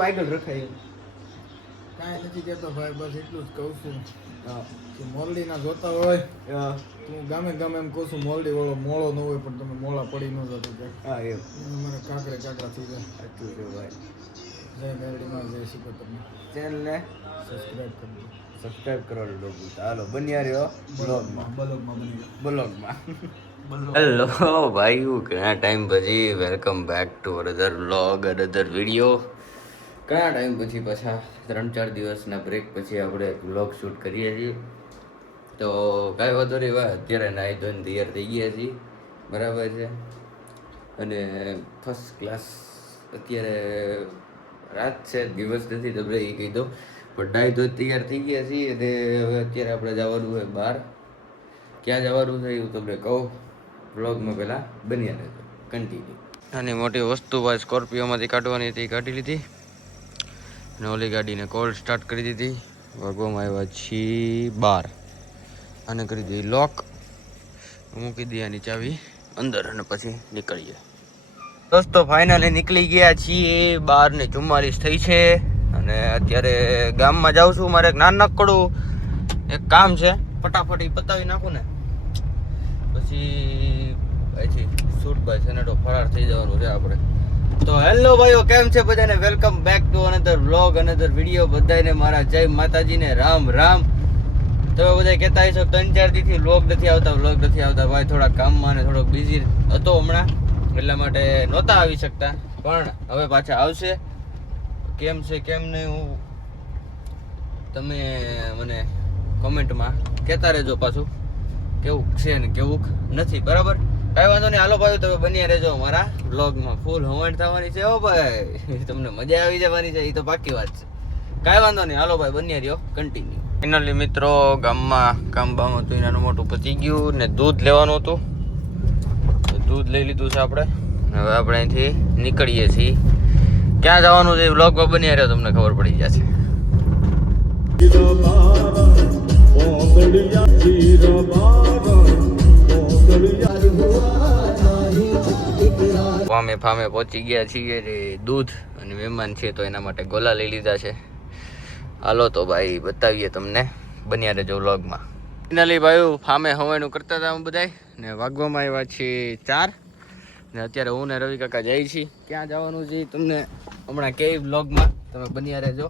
વાયગલ રખાય કાંઈ નથી કહેતો ભાઈ, બસ એટલું જ કહું છું કે મોરડીના જોતા હોય હું ગામે ગામે એમ કહું છું મોરડી વાળો મોળો ન હોય પણ તમે મોળા પડી ન જતો કે હા એમ મને કાંકરે કાંકરા થઈ જાય. એટલું છે ભાઈ. જય મેરડીમાં જય શીખો તમને ચેનલને સબસ્ક્રાઈબ કરજો. સબસ્ક્રાઇબ કરવાનું લોકો હાલો બન્યા રહ્યો બ્લોગમાં બ્લોગમાં. હેલો ભાઈઓ, ઘણા ટાઈમ પછી welcome back to another vlog another video. ઘણા ટાઈમ પછી પાછા 3-4 દિવસના બ્રેક પછી આપણે વ્લોગ શૂટ કરીએ છીએ. તો કાંઈ વાંધો નહીં ભાઈ, અત્યારે નાહી ધોઈને તૈયાર થઈ ગયા છીએ, બરાબર છે. અને ફર્સ્ટ ક્લાસ અત્યારે રાત છે, દિવસ નથી, તમને એ કહી દો. પણ નાહી ધોઈ તૈયાર થઈ ગયા છીએ અને હવે અત્યારે આપણે જવાનું હોય બહાર. ક્યાં જવાનું છે એવું તમને કહું, વ્લોગમાં પહેલાં બન્યા રહેજો કન્ટિન્યુ. નાની મોટી વસ્તુ ભાઈ સ્કોર્પિયોમાંથી કાઢવાની હતી, કાઢી લીધી. અને ઓલી ગાડીને કોલ સ્ટાર્ટ કરી દીધી. વાગવામાં આવ્યા છીએ 12. અને કરી દીધી લોક, મૂકી દઈએ આની ચાવી અંદર અને પછી નીકળીએ. દોસ્તો ફાઇનલી નીકળી ગયા છીએ. 12:44 થઈ છે અને અત્યારે ગામમાં જાઉં છું. મારે એક નાનકડું એક કામ છે, ફટાફટ એ પતાવી નાખું ને પછી શૂટ બાય સનેડો ફરાર થઈ જવાનું છે આપણે. તો હેલો ભાઈઓ, કેમ છે બધાને? Welcome back to another vlog another video. બધાને મારા જય માતાજીને રામ રામ. તમે બધા કહેતા હશો 3-4 દીથી વ્લોગ નથી આવતા ભાઈ, થોડા કામમાં ને થોડોક બિઝી હતો હમણાં, એટલા માટે નહોતા આવી શકતા. પણ હવે પાછા આવશે. કેમ છે કેમ નહીં હું તમે મને કોમેન્ટમાં કહેતા રહેજો પાછું, કેવું છે ને કેવું નથી, બરાબર? કાંઈ વાંધો નહીં, હાલો ભાઈ તમે બન્યા રહેજો મારા વ્લોગમાં. ફૂલ હવાણ થવાની છે હો ભાઈ, તમને મજા આવી જવાની છે, એ તો પાકી વાત છે. કાંઈ વાંધો નહીં, હાલો ભાઈ બન્યા રહ્યો કન્ટિન્યુ. ફાઇનલી મિત્રો ગામમાં કામ બામ હતું, નાનું મોટું પતી ગયું ને દૂધ લેવાનું હતું, દૂધ લઈ લીધું છે આપણે. હવે આપણે અહીંથી નીકળીએ છીએ. ક્યાં જવાનું છે વ્લોગમાં બન્યા રહ્યો, તમને ખબર પડી જશે. ફામે પહોંચી ગયા છીએ રે. દૂધ અને મહેમાન છે તો એના માટે ગોલા લઈ લીધા છે. હાલો તો ભાઈ બતાવીએ તમને, બન્યા રહેજો વ્લોગમાં. ફાઇનલી ભાઈ ફામે હવાયનું કરતા હતા બધાય ને વાગવામાં આવ્યા છે 4 ને અત્યારે હું ને રવિ કાકા જઈએ છીએ. ક્યાં જવાનું છે તમને હમણાં કેવી વ્લોગમાં, તમે બન્યા રહેજો.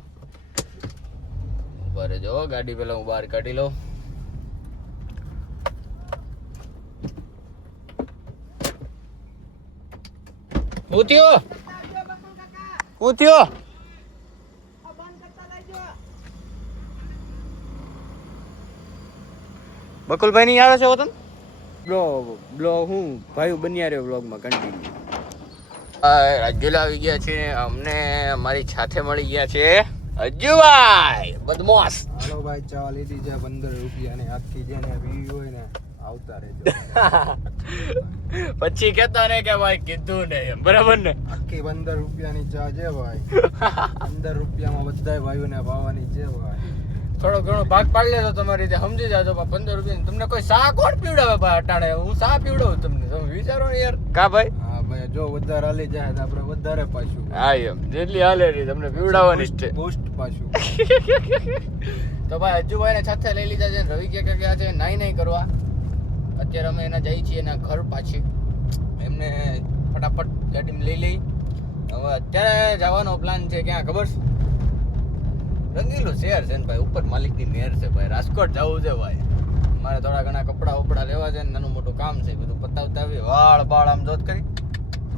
ઉભા રહેજો, ગાડી પેલા હું બહાર કાઢી લઉં. હું થયો બકુલભાઈ ની આવે છે વતન બ્લો હું ભાઈ બન્યા રહ્યો વ્લોગમાં કન્ટિન્યુ. રાજ્યુલા આવી ગયા છે, અમને અમારી સાથે મળી ગયા છે અજ્જુભાઈ બદમાશ. હાલો ભાઈ, ચા લીધી છે 15 રૂપિયાની, આખી જેને પીવી હોય ને આવતા રહેજો. પછી કેતા ને કે ભાઈ કીધું ને એમ, બરાબર ને? આખી 15 રૂપિયાની ચા છે ભાઈ. 15 રૂપિયામાં બધાય ભાઈઓને પાવાની છે ભાઈ. થોડો ઘણો ભાગ પાડી લેજો તમારી રીતે, સમજી જાજો. 15 રૂપિયા તમને કોઈ સા કોણ પીવડાવે ભાઈ? અટાણે હું સા પીવડાવું તમને, તમે વિચારો ને યાર. કા ભાઈ? હા ભાઈ, જો વધારે હાલી જાય તો આપણે વધારે પાછું. હા એમ, જેટલી હાલે રહી તમને પીવડાવવાની જ છે. બૂસ્ટ પાછું. તો ભાઈ અજ્જુભાઈને સાથે લઈ લીધા છે. રવિ કે ગયા છે નાઈ કરવા. અત્યારે અમે એના જઈએ છીએ એના ઘર પાછી. એમને ફટાફટ ગાડીમાં લઈ હવે અત્યારે જવાનો પ્લાન છે. ક્યાં ખબર છે? રંગીલું શહેર છે ને ભાઈ, ઉપર માલિકની મહેર છે ભાઈ. રાજકોટ જવું છે ભાઈ, મારે થોડા ઘણા કપડા લેવા છે ને નાનું મોટું કામ છે, બધું પતાવતા આવી. વાળ આમ જોત કરી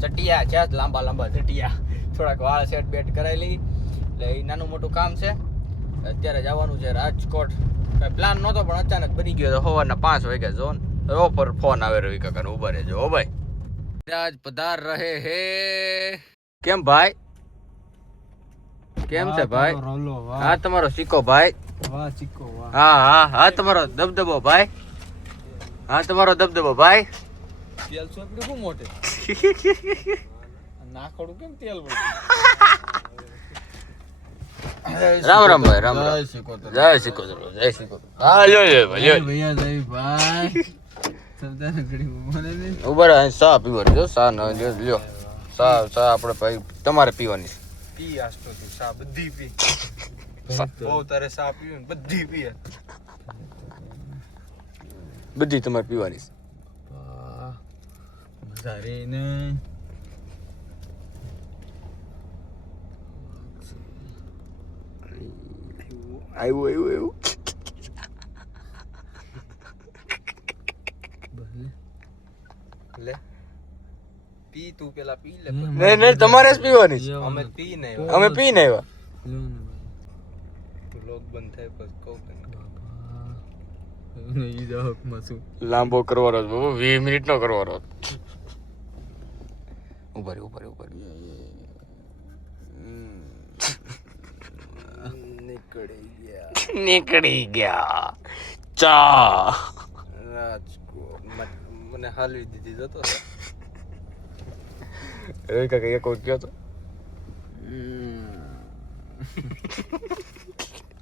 ચટિયા છે, લાંબા ચટિયા, થોડાક વાળ સેટ બેટ કરાવી લઈ. એટલે એ નાનું મોટું કામ છે. અત્યારે જવાનું છે રાજકોટ. કઈ પ્લાન નહોતો પણ અચાનક બની ગયો તો સવારના 5 વાગ્યા ઝોન પર ફોન આવે રવિ કાકાનો, ઉભા રહેજો હો ભાઈ. આજ પધાર રહે હે. કેમ ભાઈ, કેમ છે ભાઈ? હા તમારો સિક્કો ભાઈ. વાહ ચીકો વાહ. હા તમારો દબદબો ભાઈ. હા તમારો દબદબો ભાઈ. તેલ સોપડી બહુ મોટે. નાખોડું કેમ તેલ બોલ. રામ રામ ભાઈ, રામ રામ. જય સિક્કો. હા લ્યો ભૈયા જય ભાઈ. સરદાર ઘડી મને ને ઉભા રહે, સા પીવો જો. સા ન લ્યો સા આપણે ભાઈ તમારે પીવાની છે. પી આસતો તું સા બધી પી બહુ તારે સા પીવું ને બધી પી બધી તમારે પીવાની છે. મજા રે ને આવ્યું લે પી તું પેલા પી લે નહીં તમારે જ પીવાની છે. અમે પી ને અમે પીને આવ્યા. તું લોક બંધ થાય પછી કહું તને લાંબો કરવાનો છે બાબુ, 20 મિનિટ નો કરવાનો. ઉપર નીકળી ગયા ચા. રાજકોટ મને હાલવી દીધી જતો રવિ કાકા એક વખત ગયો તો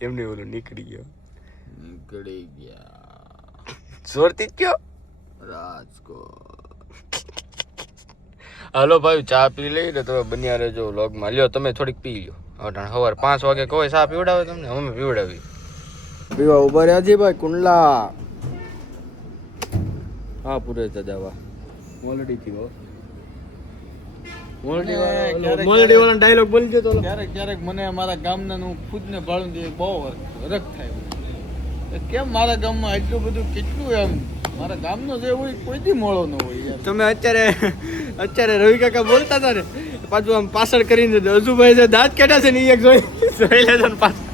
એમને ઓલું નીકળી ગયા જોરથી જ ગયો રાજકોટ. હાલો ભાઈ ચા પી લઈ ને તમે બન્યા રહેજો વ્લોગમાં. લ્યો તમે થોડીક પી લ્યો. સવાર 5 વાગે કોઈ ચા પીવડાવે તમને? અમે પીવડાવી. પીવા ઉભા રહ્યા છે ભાઈ કુંડલા. હા પૂરે દાદા મોલડી થી મોલડી વાળા ડાયલોગ બોલી દો તો. ક્યારેક મને મારા ગામના હું ખુદને ભાળું દે બહુ હરખ થાય. કેમ મારા ગામમાં એટલું બધું કેટલું એમ મારા ગામનો જે હોય કોઈથી મોળો ન હોય યાર. તમે અત્યારે રવિ કાકા બોલતા હતા ને પાછું આમ પાછળ કરીને અજુભાઈ જે દાંત કાઢ્યા છે ને એ એક જોઈ લેજો ને પાછળ.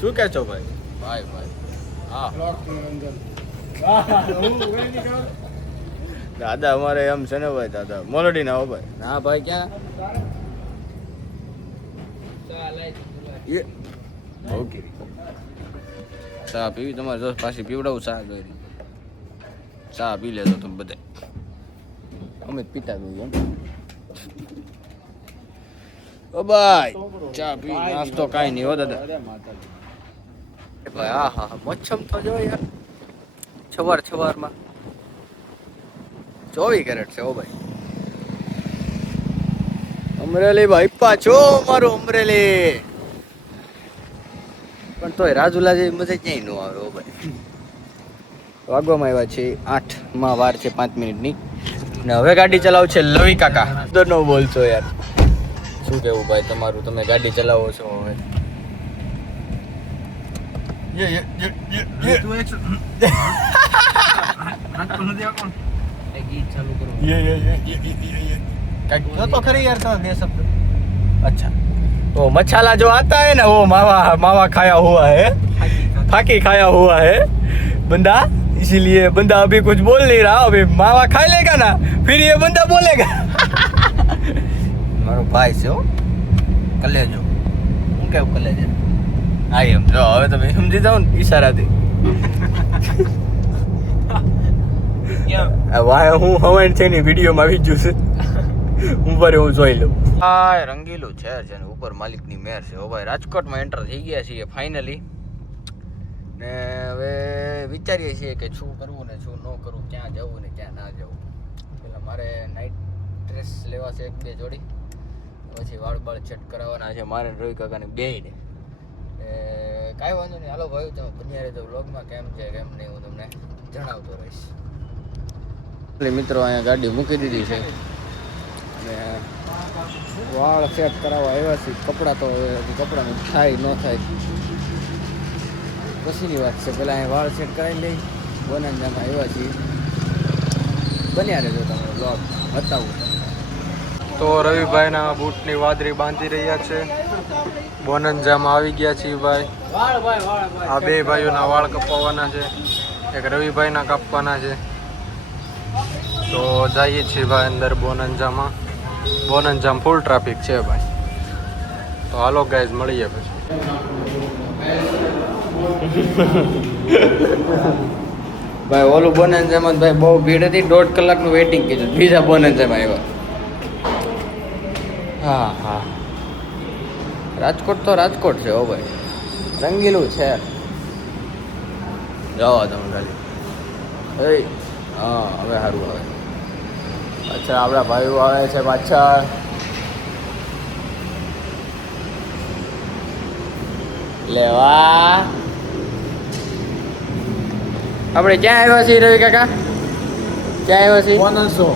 શું કહે છો ભાઈ? ભાઈ હા દાદા અમારે એમ છે ને ભાઈ, દાદા મોલડી ના હો ભાઈ. ના ભાઈ ક્યાં ઓકે ચા પીવી તમારે? જો પાછી પીવડાવું ચા ગઈ. ચા પી લેજો તમે બધે. અમે જ પીતા જોઈએ એમ. ઓ ભાઈ ચા પી નાસ્તો કાંઈ નહીં હો દાદા. ભાઈ હા મચ્છમ તો જો યાર સવારમાં 24 કેરેટ છે. ઓ ભાઈ અમરેલી ભાઈ પાછો મારું અમરેલી. પણ તોય રાજુલા જેવી મજા ક્યાંય ન આવે. ઓ ભાઈ વાગવામાં આવ્યા છે 8 માં વાર છે 5 મિનિટની. ને હવે ગાડી ચલાવ છે લવિ કાકા. તો ન બોલશો યાર. શું કેવું ભાઈ તમારું? તમે ગાડી ચલાવો છો હવે? तो खरी यार था दे सब. अच्छा वो मच्छाला जो आता है ना वो मावा खाया हुआ है, फाकी खाया हुआ है बंदा, इसीलिए बंदा अभी कुछ बोल नहीं रहा. अभी मावा खा लेगा ना फिर ये बंदा बोलेगा. મારો ભાઈ છે હો કલેજો. હું કેવું કલેજો? આઈ એમ જો હવે તમે સમજી જાવ ને ઈશારાથી. વાય હું હવાઈ છે ને વિડીયોમાં આવી ગયું છે. ઉપર હું જોઈ લઉં. હા રંગીલું છે ને ઉપર માલિકની મેર છે. ઓ ભાઈ રાજકોટમાં એન્ટર થઈ ગયા છીએ ફાઇનલી. ને હવે વિચારીએ છીએ કે શું કરવું ને શું ન કરવું, ક્યાં જવું ને ક્યાં ના જવું. પેલા મારે નાઇટ ડ્રેસ લેવા છે 1-2 જોડી, પછી વાળ સેટ કરાવવાના છે મારે રવિ કાકાને બેયને. કાંઈ વાંધો નહીં. હાલો ભાઈ તમે બન્યા રહેજો વ્લોગમાં. કેમ છે કેમ નહીં હું તમને જણાવતો રહીશ. એટલે મિત્રો અહીંયા ગાડી મૂકી દીધી છે અને વાળ સેટ કરાવવા આવ્યા છે. કપડાં તો કપડાનું થાય ન થાય પછીની વાત છે. પહેલાં અહીંયા વાળ સેટ કરાવી લઈ. બોનંજામાં આવ્યા છીએ. બન્યા રહેજો તમે વ્લોગ બતાવું. તો રવિભાઈના બૂટની વાદરી બાંધી રહ્યા છે. બોનંજામાં આવી ગયા છીએ ભાઈ. આ બે ભાઈઓના વાળ કપાવવાના છે. એક રવિભાઈના કાપવાના છે. તો જઈએ છીએ ભાઈ અંદર બોનંજામાં. બોનંજામ ફૂલ ટ્રાફિક છે ભાઈ. તો હાલો ગાઈઝ મળીએ પછી. ભાઈ ઓલું બોનંજામાં ભાઈ બહુ ભીડ હતી. 1.5 કલાકનું વેઇટિંગ કીધું. બીજા બોનંજામાં આવ્યા. હા રાજકોટ તો રાજકોટ છે. હો ભાઈ રંગીલું છે. જાઓ તમે ખાલી હા હવે સારું આવે. અચ્છા આપણા ભાઈઓ આવે છે પાછળ. લેવા આપણે ક્યાં આવ્યા છીએ રવિ કાકા? ક્યાં આવ્યા છીએ? બોનસો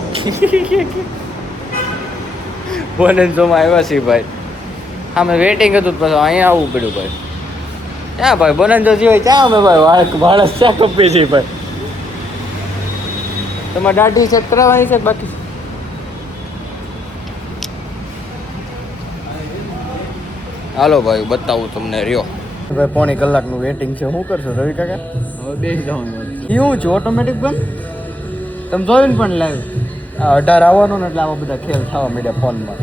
બોનન્સોમાં આવ્યા છીએ ભાઈ. હા મેં વેટિંગ હતું પછી અહીંયા આવવું પડ્યું ભાઈ. ક્યાં ભાઈ બોનન્સો સિવાય ક્યાં અમે ભાઈ બાળક ક્યાં કપીએ છીએ ભાઈ? તમારે દાઢી સેટ કરાવવાની છે બાકી? હાલો ભાઈ બતાવું તમને રહ્યો. ભાઈ પોણી કલાકનું વેટિંગ છે. શું કરશો રવિ કાકા? હવે બેસી જવાનું કેવું છે ઓટોમેટિક બંધ? તમે જોઈને પણ લાવ્યું આ 18 આવવાનું ને એટલે આવા બધા ખેલ થવા માંડ્યા ફોનમાં.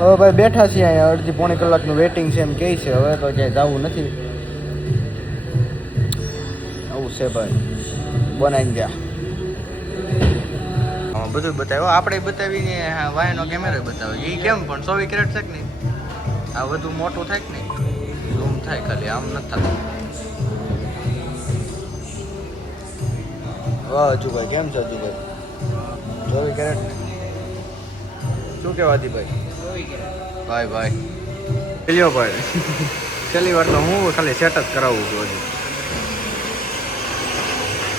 હવે ભાઈ બેઠા છીએ અહીંયા અડધી પોણી કલાકનું વેટિંગ છે એમ કહે છે. હવે તો ક્યાંય જવું નથી. આવું છે ભાઈ બનાવી ગયા. બધું બતાવ્યું આપણે બતાવીને વાયનો કેમેરો બતાવ્યો. એ કેમ પણ 24 કેરેટ છે કે નહીં? આ બધું મોટું થાય કે નહીં? ઝૂમ થાય ખાલી આમ નથી થતું. વાહ અજુભાઈ કેમ છે અજુભાઈ? 24 કેરેટ શું કહેવાતી ભાઈ? ભાઈ ભાઈ લ્યો ભાઈ છેલ્લી વાર તો હું ખાલી સેટ જ કરાવું છું. હજી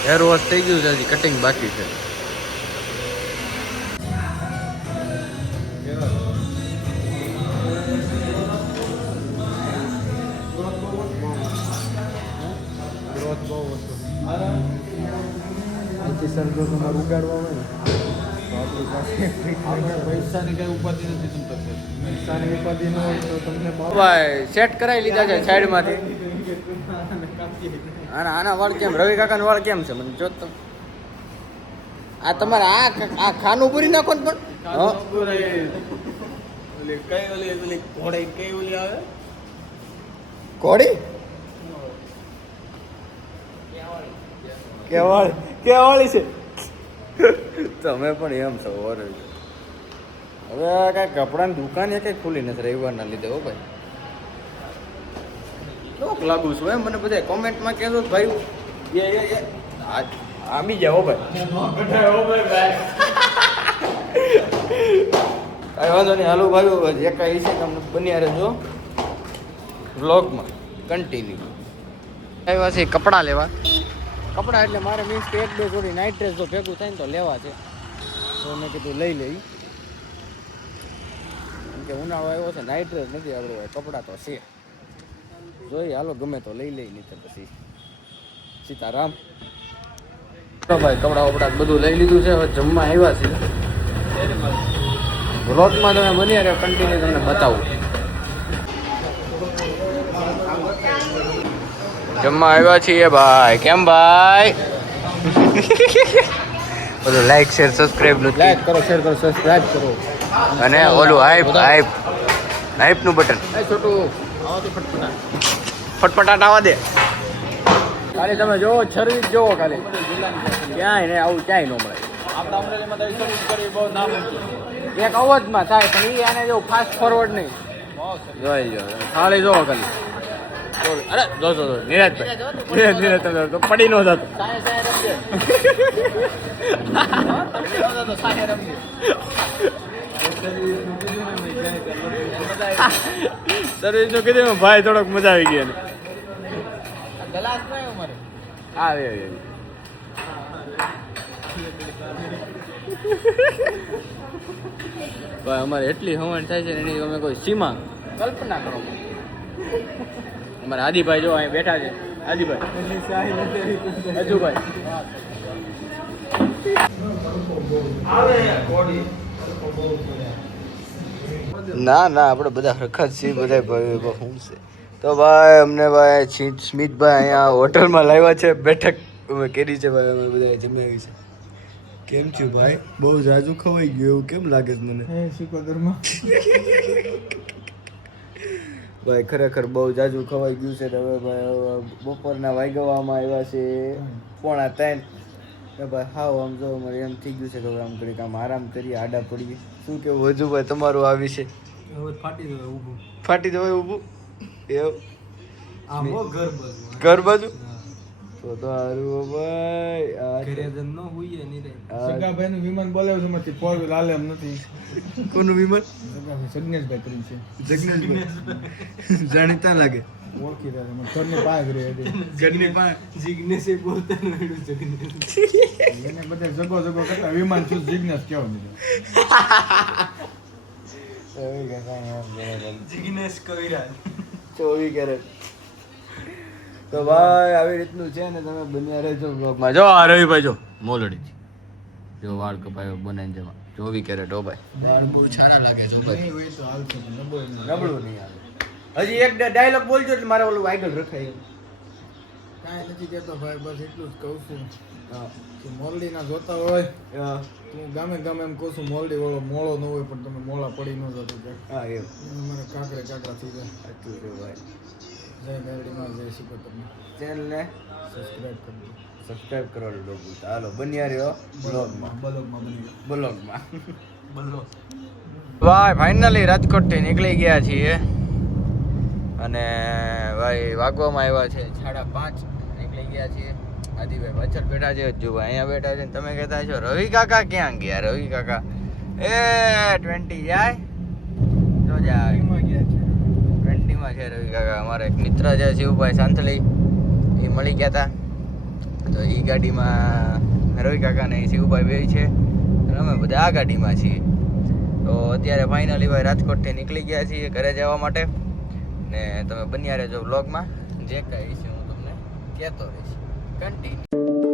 હેર વોશ થઈ ગયું છે, હજી કટિંગ બાકી છે. સર જો તમારે ઉગાડવા હોય ને તો આપણી પાસે પૈસાની કઈ ઉપાધિ નથી. તમે પૈસાની ઉપાધિ ન હોય તો તમને ભાઈ સેટ કરાવી લીધા છે સાઈડમાંથી. આના વાળ કેમ રવિ કાકાના વાળ કેમ છે મને જો તો. આ તમારે આ ખાનું પૂરી નાખો ને પણ કઈ ઓલી આવે કોડી કેવાળી છે. તમે પણ એમ છો ઓર. હવે કાંઈ કપડાની દુકાન એ કંઈ ખુલી નથી રવિવારના લીધે. હો ભાઈ લોક લાગુ છું એમ મને બધા કોમેન્ટમાં કહેજો ભાઈ આમી જાઓ ભાઈ. કાંઈ વાંધો નહીં હાલો ભાઈ. જે કાંઈ છે તમને બન્યા રહેજો વ્લોગમાં કન્ટિન્યુ. આવ્યા છે કપડાં લેવા. કપડાં એટલે મારે મીન્સ કે 1-2 જોડી નાઇટ ડ્રેસ જો ભેગું થાય ને તો લેવા છે. તો મેં કીધું લઈ લઈ. કેમ કે ઉનાળો આવ્યો છે નાઇટ ડ્રેસ નથી આપણે કપડાં તો છે. જોઈએ હાલો ગમે તો લઈ લઈ નહીં તો પછી સીતારામ. ભાઈ કપડાં વપડા બધું લઈ લીધું છે. હવે જમવા આવ્યા છે. વ્લોગમાં તમે બન્યા રહ્યો કન્ટિન્યુ તમને બતાવું. જમવા આવ્યા છીએ ભાઈ. કેમ ભાઈ? બધું લાઈક શેર સબસ્ક્રાઇબ નું લાઈક કરો, શેર કરો, સબસ્ક્રાઇબ કરો અને ઓલું હાઈપ નું બટન એ છોટું આવાથી ફટફટાટ આવવા દે. ખાલી તમે જોવો સર્વિસ જોવો ખાલી ક્યાંય ને આવું ક્યાંય ન મળે. આપણા અમરેલીમાં તો સર્વિસ કરવી બહુ નામ એક અવાજમાં થાય પણ એ આને જો ફાસ્ટ ફોરવર્ડ નહીં. જોઈ જો ખાલી જોવો ખાલી. અરે જો નિરાજ તો પડી નો જતો. સર્વિસ નું કીધું ભાઈ થોડોક મજા આવી ગઈ. ગ્લાસ નહીં અમારે આવે ભાઈ અમારે એટલી હવન થાય છે એની અમે કોઈ સીમા કલ્પના કરો. અમારે આદિભાઈ જો અહીં બેઠા છે. આદિભાઈ હજુભાઈ ના આપણે બધા હરખા જ છીએ બધા ભાઈ. શું છે તો ભાઈ અમને ભાઈ સ્મિતભાઈ અહીંયા હોટલમાં લાવ્યા છે. બેઠક અમે કરી છે ભાઈ. અમે બધા જમ્યા છે. કેમ થયું ભાઈ? બહુ જાજુ ખવાઈ ગયું એવું કેમ લાગે છે મને? ભાઈ ખરેખર બહુ જાજુ ખવાઈ ગયું છે. હવે ભાઈ બપોરના વાગવામાં આવ્યા છે 2:45. ભાઈ હાવ આમ જો અમારે એમ થઈ ગયું છે કે હવે આમ ઘડીક આમ આરામ કરીએ, આડા પડીએ. શું કેવું હજુ ભાઈ તમારું આ વિશે? ફાટી જવાય ઊભું એવું ઘર બાજુ તો હારું ભાઈ ઘરે જન ન હોઈએ ની રે સગાભાઈ નું વિમાન બોલાવ્યું છે એમાંથી ફોર વ્હીલ હાલે એમ નથી. કોનું વિમાન સગાભાઈ સગ્નેશભાઈ કર્યું છે. જગ્નેશભાઈ જાણીતા લાગે ઓળખી રહ્યા છે. ઘરની પાસે રહે છે. ઘરની પાસે જિગ્નેશે બોલતા નડ્યું જિગ્નેશ એને બધા જગો કરતા વિમાન શું જિજ્ઞેસ કેવું નથી. જિગ્નેશ કવિરાજ 24 કેરેટ. તો ભાઈ આવી રીતનું છે ને તમે બન્યા રહેજો બ્લોગમાં. જો આ રવિભાઈ જો મોલડી જો વાળ કપાયો બનાવીને જવા 24 કેરેટ હો ભાઈ. વાળ બહુ સારા લાગે છે ભાઈ. નહીં હોય તો હાલશે પણ નબળું નહીં. નબળું નહીં આવે. હજી એક ડાયલોગ બોલજો એટલે મારે ઓલું વાયગલ રખાય. કાંઈ નથી કહેતો ભાઈ, બસ એટલું જ કહું છું કે મોરડીના જોતા હોય તું ગામે એમ કહું છું મોરડી વાળો મોળો ન હોય પણ તમે મોળા પડી ન જતો હા એમ મને કાંકરે કાંકરા થઈ જાય. સાચું છે ભાઈ. જય મેરડીમાં જય શીખો તમને. ચેનલને સબસ્ક્રાઈબ કરજો. સબસ્ક્રાઇબ કરવાનું લોકો. હાલો બન્યા રહ્યો બ્લોગમાં. બ્લોગમાં બની ગયો. બ્લોગમાં. બોલો ભાઈ ફાઇનલી રાજકોટથી નીકળી ગયા છીએ અને ભાઈ વાગવામાં આવ્યા છે 5:30. નીકળી ગયા છીએ. આદિભાઈ પાછળ બેઠા છે, હજુ અહીંયા બેઠા છે. તમે કહેતા છો રવિ કાકા ક્યાં ગયા? રવિ કાકા એ 20 જાય તો જાય 20માં છે રવિ કાકા. અમારા એક મિત્ર છે શિવભાઈ સાંથલી, એ મળી ગયા હતા. તો એ ગાડીમાં રવિ કાકા ને શિવભાઈ બે છે અને અમે બધા આ ગાડીમાં છીએ. તો અત્યારે ફાઇનલી ભાઈ રાજકોટથી નીકળી ગયા છીએ ઘરે જવા માટે. ને તમે બન્યા રહેજો બ્લોગમાં. જે કાંઈ છે હું તમને કહેતો રહીશ. કન્ટિન્યુ.